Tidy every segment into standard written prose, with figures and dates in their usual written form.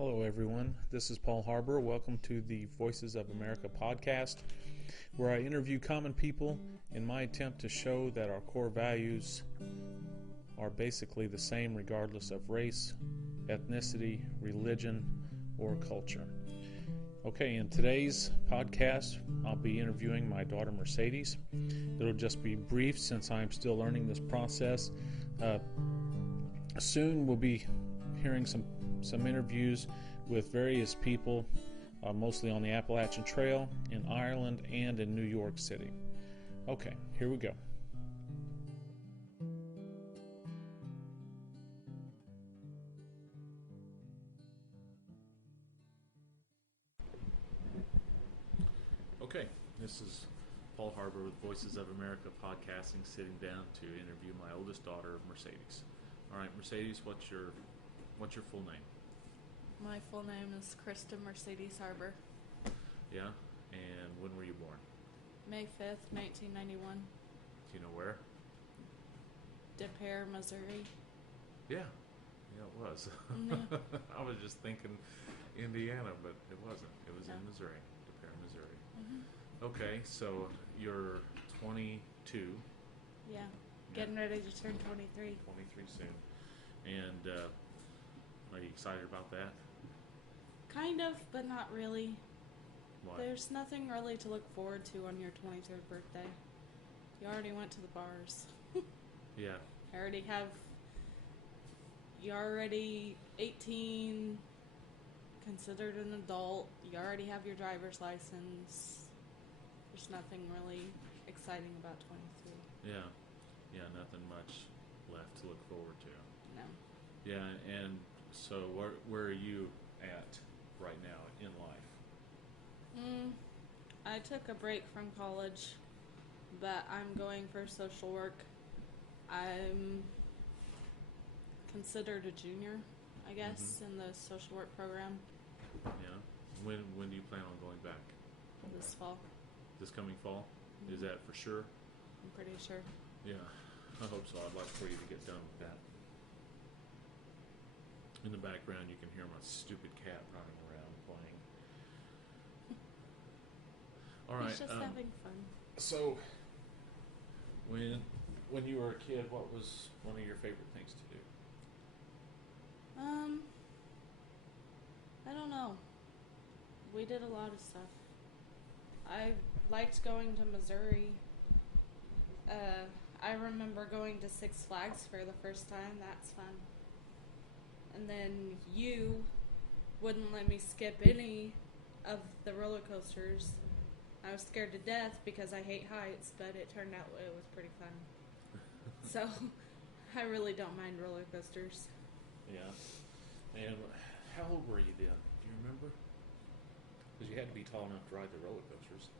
Hello, everyone. This is Paul Harbour. Welcome to the Voices of America podcast, where I interview common people in my attempt to show that our core values are basically the same regardless of race, ethnicity, religion, or culture. Okay, in today's podcast, I'll be interviewing my daughter Mercedes. It'll just be brief since I'm still learning this process. Soon we'll be hearing some interviews with various people, mostly on the Appalachian Trail, in Ireland, and in New York City. Okay, here we go. Okay, this is Paul Harbour with Voices of America podcasting, sitting down to interview my oldest daughter, Mercedes. All right, Mercedes, what's your full name? My full name is Krista Mercedes Harbour. Yeah, and when were you born? May 5th, 1991. Do you know where? De Pere, Missouri. Yeah, it was. Yeah. I was just thinking Indiana, but it wasn't. It was in Missouri, De Pere, Missouri. Mm-hmm. Okay, so you're 22. Yeah, getting ready to turn 23. 23 soon. And are you excited about that? Kind of, but not really. Why? There's nothing really to look forward to on your 23rd birthday. You already went to the bars. Yeah. You're already 18, considered an adult. You already have your driver's license. There's nothing really exciting about 23. Yeah, nothing much left to look forward to. No. Yeah, and so where are you at right now in life? I took a break from college, but I'm going for social work. I'm considered a junior, I guess, in the social work program. Yeah. When do you plan on going back? This fall. This coming fall? Mm-hmm. Is that for sure? I'm pretty sure. Yeah, I hope so. I'd like for you to get done with that. In the background, you can hear my stupid cat running around playing. All right. He's just having fun. So, when you were a kid, what was one of your favorite things to do? I don't know. We did a lot of stuff. I liked going to Missouri. I remember going to Six Flags for the first time. That's fun. And then you wouldn't let me skip any of the roller coasters. I was scared to death because I hate heights, but it turned out it was pretty fun. So, I really don't mind roller coasters. Yeah. And how old were you then? Do you remember? Because you had to be tall enough to ride the roller coasters.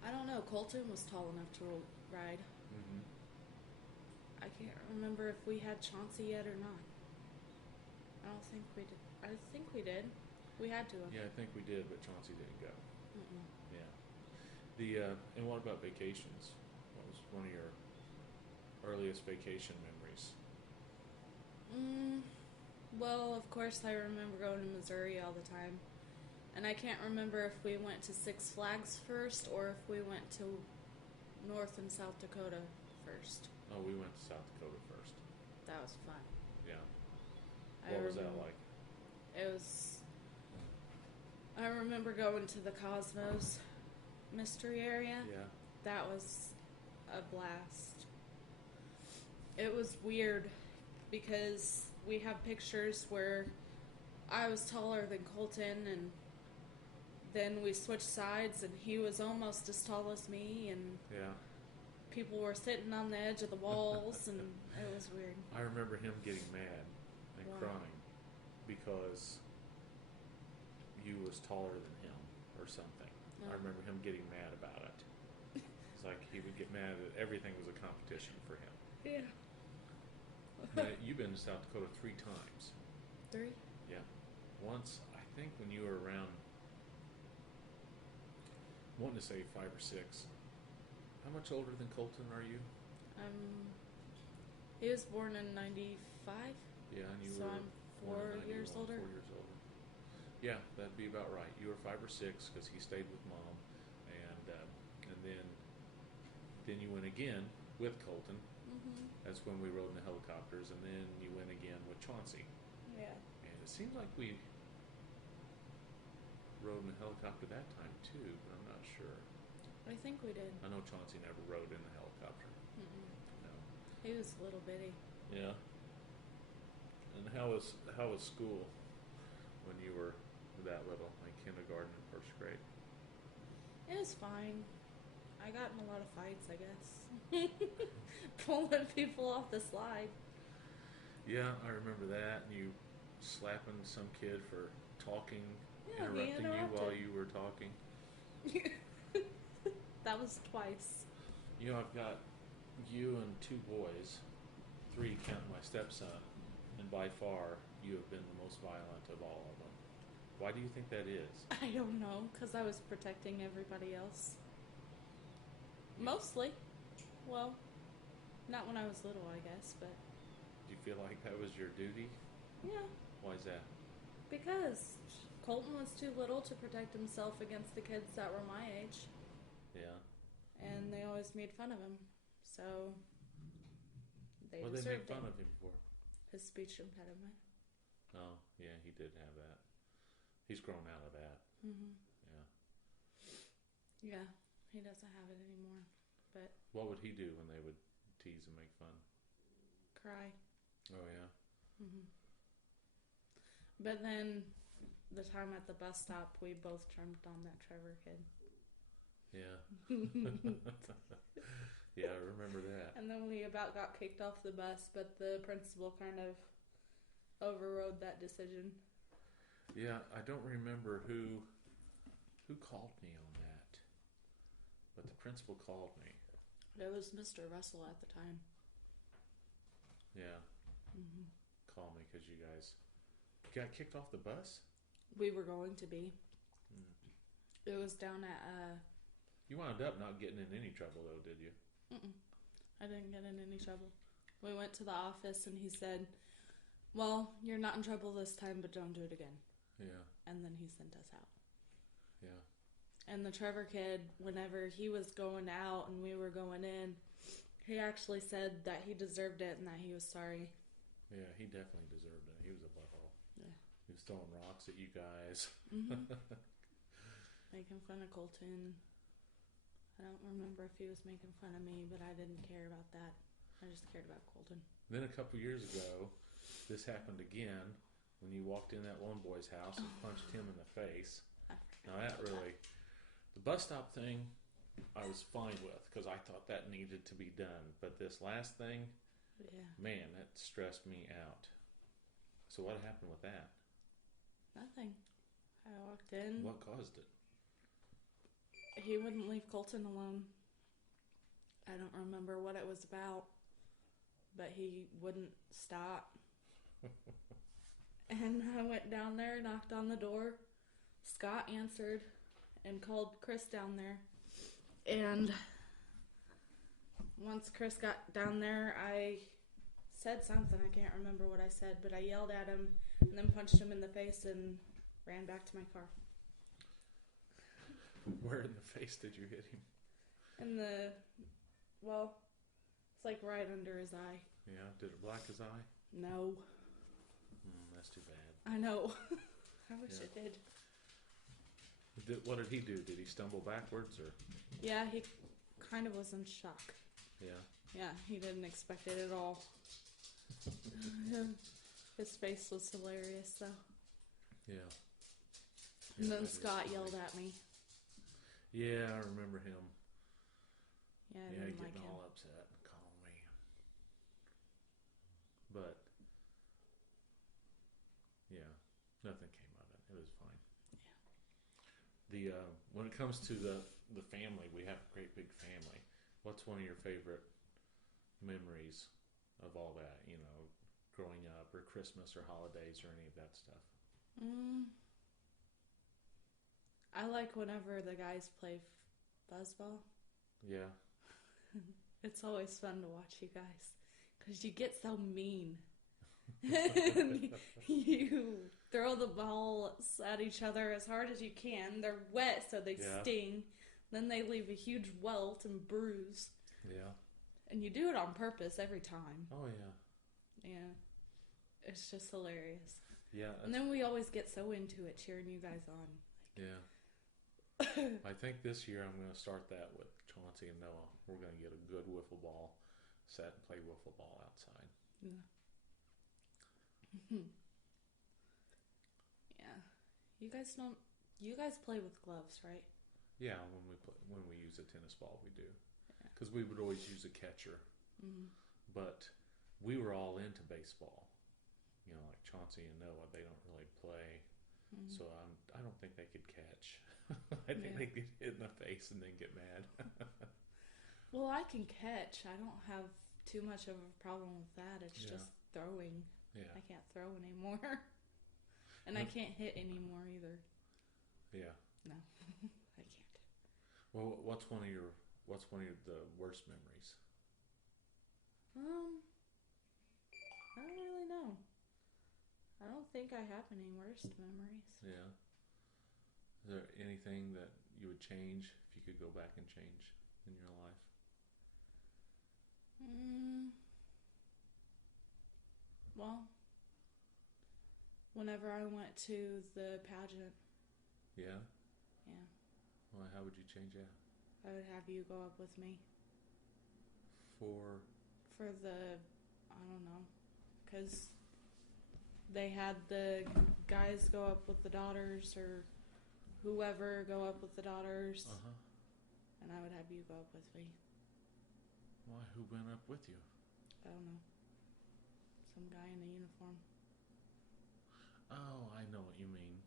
I don't know. Colton was tall enough to ride. Mm-hmm. I can't remember if we had Chauncey yet or not. I don't think we did. I think we did. We had to have. Yeah, I think we did, but Chauncey didn't go. Mm-mm. Yeah. And what about vacations? What was one of your earliest vacation memories? Well, of course, I remember going to Missouri all the time. And I can't remember if we went to Six Flags first or if we went to North and South Dakota first. Oh, we went to South Dakota first. That was fun. Yeah. What was that like? It was... I remember going to the Cosmos Mystery Area. Yeah. That was a blast. It was weird because we have pictures where I was taller than Colton, and then we switched sides and he was almost as tall as me, and yeah, people were sitting on the edge of the walls, and it was weird. I remember him getting mad and crying because you was taller than him or something. I remember him getting mad about it. It's like he would get mad that everything was a competition for him. Yeah. Now, you've been to South Dakota 3 times. 3? Yeah. Once, I think when you were around, I want to say 5 or 6. How much older than Colton are you? He was born in 95. Yeah, and you so were I'm 4 born in years 91, older. 4 years older. Yeah, that'd be about right. You were 5 or 6 because he stayed with Mom, and then you went again with Colton. Mm-hmm. That's when we rode in the helicopters, and then you went again with Chauncey. Yeah. And it seemed like we rode in a helicopter that time too, but I'm not sure. I think we did. I know Chauncey never rode in the helicopter. Mm-mm. No. He was a little bitty. Yeah. And how was school when you were that little, like kindergarten and first grade? It was fine. I got in a lot of fights, I guess. Pulling people off the slide. Yeah, I remember that. And you slapping some kid for talking, Yeah, he interrupting you while you were talking. That was twice. You know, I've got you and 2 boys, 3 counting my stepson, and by far you have been the most violent of all of them. Why do you think that is? I don't know, because I was protecting everybody else. Mostly. Well, not when I was little, I guess, but... Do you feel like that was your duty? Yeah. Why is that? Because Colton was too little to protect himself against the kids that were my age. Yeah. And they always made fun of him. So... What did they make fun of him for? His speech impediment. Oh, yeah, he did have that. He's grown out of that. Mm-hmm. Yeah. Yeah, he doesn't have it anymore. But what would he do when they would tease and make fun? cry. Oh, yeah? Mm-hmm. But then the time at the bus stop, we both jumped on that Trevor kid. Yeah. Yeah, I remember that. And then we about got kicked off the bus, but the principal kind of overrode that decision. Yeah, I don't remember who called me on that, but the principal called me. It was Mr. Russell at the time. Yeah. Mm-hmm. Call me because you guys got kicked off the bus? We were going to be. Mm. It was down at... You wound up not getting in any trouble, though, did you? Mm-mm. I didn't get in any trouble. We went to the office and he said, well, you're not in trouble this time, but don't do it again. Yeah. And then he sent us out. Yeah. And the Trevor kid, whenever he was going out and we were going in, he actually said that he deserved it and that he was sorry. Yeah, he definitely deserved it. He was a butthole. Yeah. He was throwing rocks at you guys. Mm-hmm. Making fun of Colton. I don't remember if he was making fun of me, but I didn't care about that. I just cared about Colton. Then a couple years ago, this happened again when you walked in that one boy's house and punched him in the face. Now that really... The bus stop thing, I was fine with because I thought that needed to be done. But this last thing, Yeah. man, that stressed me out. So what happened with that? Nothing. I walked in. What caused it? He wouldn't leave Colton alone. I don't remember what it was about, but he wouldn't stop. And I went down there, knocked on the door. Scott answered and called Chris down there. And once Chris got down there, I said something. I can't remember what I said, but I yelled at him and then punched him in the face and ran back to my car. Where in the face did you hit him? It's like right under his eye. Yeah, did it black his eye? No. That's too bad. I know. I wish Yeah. it did. What did he do? Did he stumble backwards or? Yeah, he kind of was in shock. Yeah. Yeah, he didn't expect it at all. His face was hilarious, though. Yeah. And then that is Scott funny. yelled at me. Yeah, I remember him. Yeah, I Yeah, didn't getting like him. all upset and calling me. But yeah, nothing came of it. It was fine. Yeah. The when it comes to the family, we have a great big family. What's one of your favorite memories of all that? You know, growing up, or Christmas, or holidays, or any of that stuff. I like whenever the guys play fuzzball. Yeah. It's always fun to watch you guys because you get so mean. and you throw the balls at each other as hard as you can. They're wet, so they sting. Then they leave a huge welt and bruise. Yeah. And you do it on purpose every time. Oh, yeah. Yeah. It's just hilarious. Yeah. And then we always get so into it, cheering you guys on. Yeah. I think this year I'm going to start that with Chauncey and Noah. We're going to get a good wiffle ball set and play wiffle ball outside. Yeah. Yeah. You guys play with gloves, right? Yeah, when we use a tennis ball, we do. Because we would always use a catcher. Mm-hmm. But we were all into baseball. You know, like Chauncey and Noah, they don't really play. Mm-hmm. So I don't think they could catch. I think they get hit in the face and then get mad. Well, I can catch. I don't have too much of a problem with that. It's just throwing. Yeah. I can't throw anymore. And I can't hit anymore either. Yeah. No, I can't. Well, what's one of the worst memories? I don't really know. I don't think I have any worst memories. Yeah. Is there anything that you would change if you could go back and change in your life? Well, whenever I went to the pageant. Yeah? Yeah. Well, how would you change that? I would have you go up with me. For the, I don't know, because they had the guys go up with the daughters or whoever go up with the daughters. Uh-huh. And I would have you go up with me. Why? Who went up with you? I don't know. Some guy in a uniform. Oh, I know what you mean.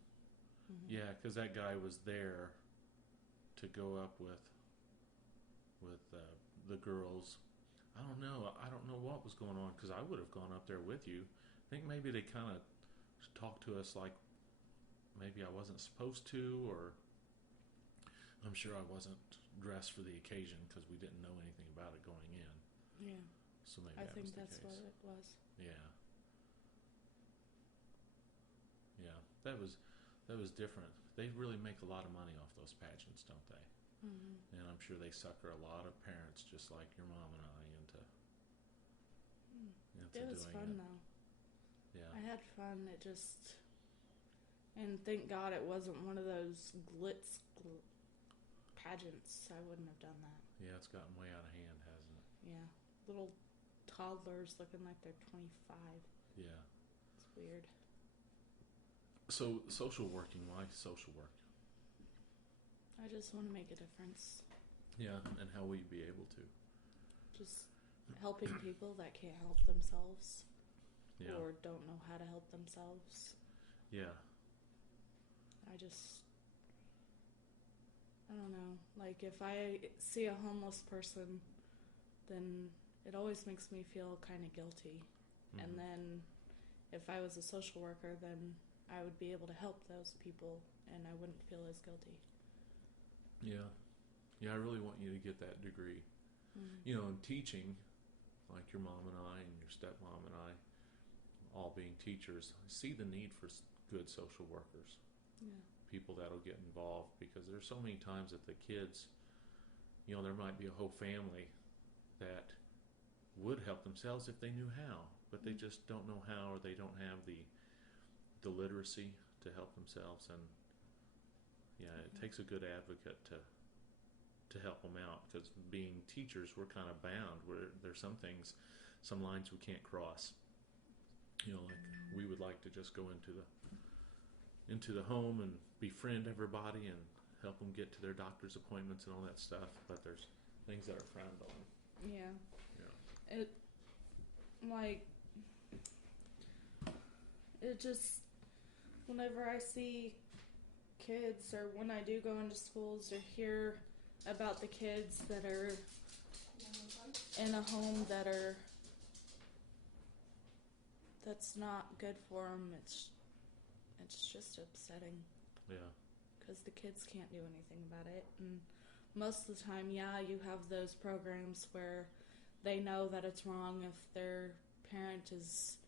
Mm-hmm. Yeah, because that guy was there to go up with the girls. I don't know. I don't know what was going on because I would have gone up there with you. I think maybe they kind of talked to us like maybe I wasn't supposed to, or I'm sure I wasn't dressed for the occasion because we didn't know anything about it going in. Yeah. So maybe I that think was the that's case. what it was. Yeah. Yeah. That was different. They really make a lot of money off those pageants, don't they? Mm-hmm. And I'm sure they sucker a lot of parents just like your mom and I into it was doing fun it. though. Yeah. I had fun. And thank God it wasn't one of those glitz pageants. I wouldn't have done that. Yeah, it's gotten way out of hand, hasn't it? Yeah. Little toddlers looking like they're 25. Yeah. It's weird. So, social working, why social work? I just want to make a difference. Yeah, and how will you be able to? Just helping people that can't help themselves or don't know how to help themselves. Yeah. I don't know. Like, if I see a homeless person, then it always makes me feel kind of guilty. Mm-hmm. And then if I was a social worker, then I would be able to help those people and I wouldn't feel as guilty. Yeah. Yeah, I really want you to get that degree. Mm-hmm. You know, in teaching, like your mom and I and your stepmom and I, all being teachers, I see the need for good social workers. Yeah. People that'll get involved, because there's so many times that the kids, you know, there might be a whole family that would help themselves if they knew how, but they just don't know how, or they don't have the literacy to help themselves. And yeah, it takes a good advocate to help them out, because being teachers, we're kind of bound. There's some things, some lines we can't cross. You know, like we would like to just go into the home and befriend everybody and help them get to their doctor's appointments and all that stuff, but there's things that are frowned on. Yeah. Yeah. It just, whenever I see kids, or when I do go into schools or hear about the kids that are in a home that's not good for them, it's just upsetting. Yeah. Because the kids can't do anything about it. And most of the time, yeah, you have those programs where they know that it's wrong if their parent is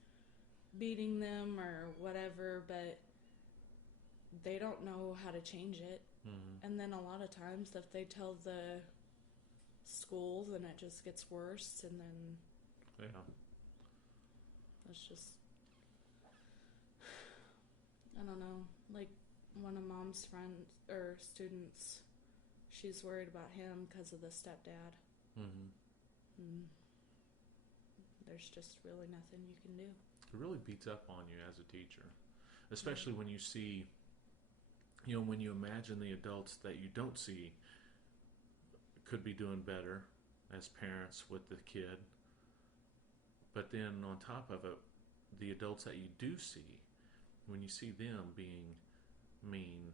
beating them or whatever, but they don't know how to change it. Mm-hmm. And then a lot of times, if they tell the school, then it just gets worse, and then Yeah. it's just, I don't know. Like one of Mom's friends or students, she's worried about him because of the stepdad. Mm-hmm. And there's just really nothing you can do. It really beats up on you as a teacher, especially when you see, when you imagine the adults that you don't see could be doing better as parents with the kid, but then on top of it, the adults that you do see, when you see them being mean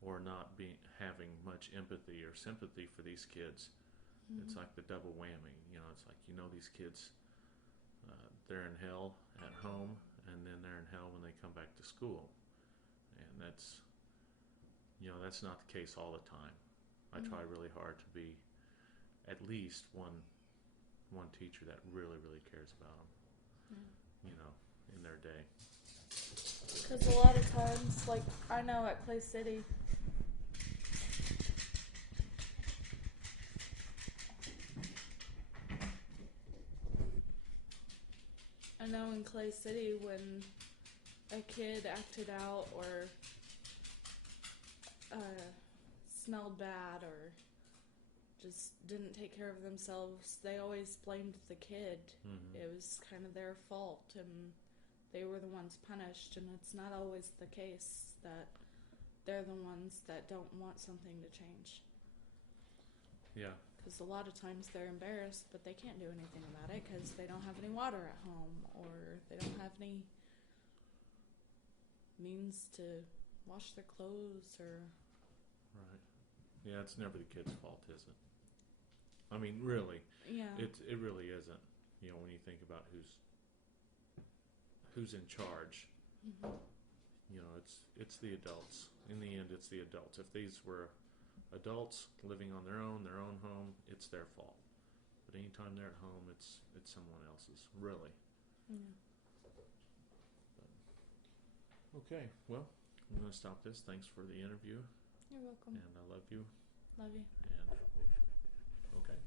or not being having much empathy or sympathy for these kids, it's like the double whammy. It's like these kids, they're in hell at home, and then they're in hell when they come back to school, and that's not the case all the time. I try really hard to be at least one teacher that really, really cares about them, in their day. Because a lot of times, like I know at Clay City, in Clay City when a kid acted out or smelled bad or just didn't take care of themselves, they always blamed the kid. Mm-hmm. It was kind of their fault, and they were the ones punished, and it's not always the case that they're the ones that don't want something to change. Yeah. Because a lot of times they're embarrassed, but they can't do anything about it because they don't have any water at home, or they don't have any means to wash their clothes, or... Right. Yeah, it's never the kid's fault, is it? I mean, really. Yeah. It really isn't. When you think about who's in charge, Mm-hmm. it's the adults. In the end, it's the adults. If these were adults living on their own home, it's their fault. But anytime they're at home, it's someone else's, really. Yeah. Okay, well, I'm going to stop this. Thanks for the interview. You're welcome. And I love you. Love you. And okay.